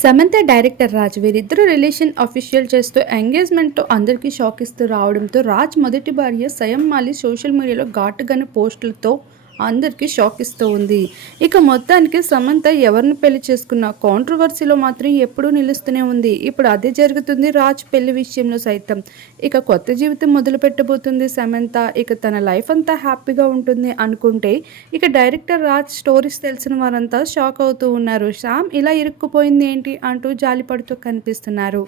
Samantha director Raj వీరిద్దరు relation official చేస్తూ ఎంగేజ్మెంట్తో అందరికీ షాక్ ఇస్తూ రావడంతో రాజ్ మొదటి భార్య సయం మాలి సోషల్ మీడియాలో ఘాటుగాన పోస్టులతో అందరికీ షాక్ ఇస్తూ ఉంది. ఇక మొత్తానికి సమంత ఎవరిని పెళ్ళి చేసుకున్న కాంట్రవర్సీలో మాత్రం ఎప్పుడూ నిలుస్తూనే ఉంది. ఇప్పుడు అదే జరుగుతుంది రాజ్ పెళ్ళి విషయంలో సైతం. ఇక కొత్త జీవితం మొదలు పెట్టబోతుంది సమంత. ఇక తన లైఫ్ అంతా హ్యాపీగా ఉంటుంది అనుకుంటే ఇక డైరెక్టర్ రాజ్ స్టోరీస్ తెలిసిన వారంతా షాక్ అవుతూ ఉన్నారు. శ్యామ్ ఇలా ఇరుక్కుపోయింది ఏంటి? అంటూ జాలిపడుతూ కనిపిస్తున్నారు.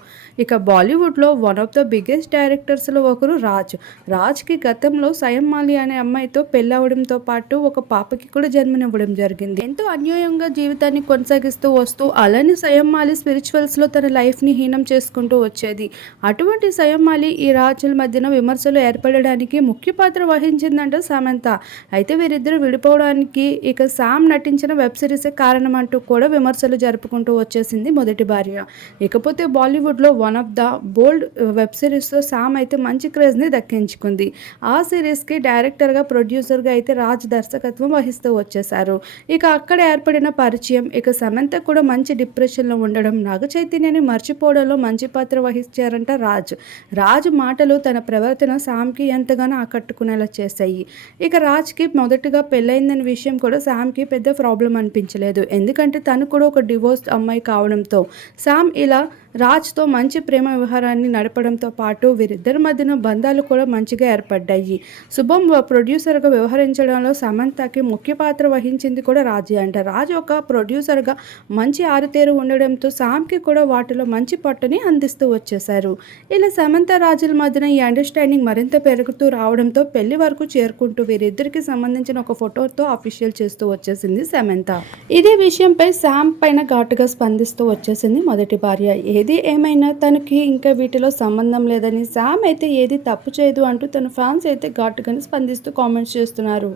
ఇక బాలీవుడ్లో వన్ ఆఫ్ ద బిగ్గెస్ట్ డైరెక్టర్స్లో ఒకరు రాజ్. రాజ్కి గతంలో సయం మాలి అనే అమ్మాయితో పెళ్ళవడంతో పాటు ఒక పాపకి కూడా జన్మనివ్వడం జరిగింది. ఎంతో అన్యాయంగా జీవితాన్ని కొనసాగిస్తూ వస్తూ అలానే సయం మాలి స్పిరిచువల్స్లో తన లైఫ్ని హీనం చేసుకుంటూ వచ్చేది. అటువంటి సయమ్మాలి ఈ రాజుల మధ్యన విమర్శలు ఏర్పడడానికి ముఖ్య పాత్ర వహించిందంట సమంత. అయితే వీరిద్దరు విడిపోవడానికి ఇక సామ్ నటించిన వెబ్ సిరీసే కారణం అంటూ కూడా విమర్శలు జరుపుకుంటూ వచ్చేసింది మొదటి భార్య. ఇకపోతే బాలీవుడ్లో one of the bold web సిరీస్తో Sam అయితే మంచి క్రేజ్ని దక్కించుకుంది. ఆ సిరీస్కి డైరెక్టర్గా ప్రొడ్యూసర్గా అయితే రాజ్ దర్శకత్వం వహిస్తూ వచ్చేశారు. ఇక అక్కడ ఏర్పడిన పరిచయం ఇక సమంత కూడా మంచి డిప్రెషన్లో ఉండడం నాగ చైతన్యని మర్చిపోవడంలో మంచి పాత్ర వహించారంట రాజ్. రాజ్ మాటలు తన ప్రవర్తన సామ్కి ఎంతగానో ఆకట్టుకునేలా చేశాయి. ఇక రాజ్కి మొదటగా పెళ్ళైందనే విషయం కూడా సామ్కి పెద్ద ప్రాబ్లం అనిపించలేదు. ఎందుకంటే తను కూడా ఒక డివోర్స్ అమ్మాయి కావడంతో సామ్ ఇలా రాజ్తో మంచి ప్రేమ వ్యవహారాన్ని నడపడంతో పాటు వీరిద్దరి మధ్యన బంధాలు కూడా మంచిగా ఏర్పడ్డాయి. శుభం ప్రొడ్యూసర్గా వ్యవహరించడంలో సమంతకి ముఖ్య పాత్ర వహించింది కూడా రాజే అంట. రాజ్ ఒక ప్రొడ్యూసర్గా మంచి ఆరితేరు ఉండడంతో సామ్కి కూడా వాటిలో మంచి పట్టుని అందిస్తూ వచ్చేశారు. ఇలా సమంత రాజుల మధ్యన ఈ అండర్స్టాండింగ్ మరింత పెరుగుతూ రావడంతో పెళ్ళి వరకు చేరుకుంటూ వీరిద్దరికి సంబంధించిన ఒక ఫోటోతో అఫీషియల్ చేస్తూ వచ్చేసింది సమంత. ఇదే విషయంపై శామ్ పైన ఘాటుగా స్పందిస్తూ వచ్చేసింది మొదటి భార్య. ఏది ఏమైనా తనకి ఇంకా వీటిలో సంబంధం లేదని శామ్ అయితే ఏది తప్పు చేయదు అంటూ తన ఫ్యాన్స్ అయితే ఘాటుగానే స్పందిస్తూ కామెంట్స్ చేస్తున్నారు.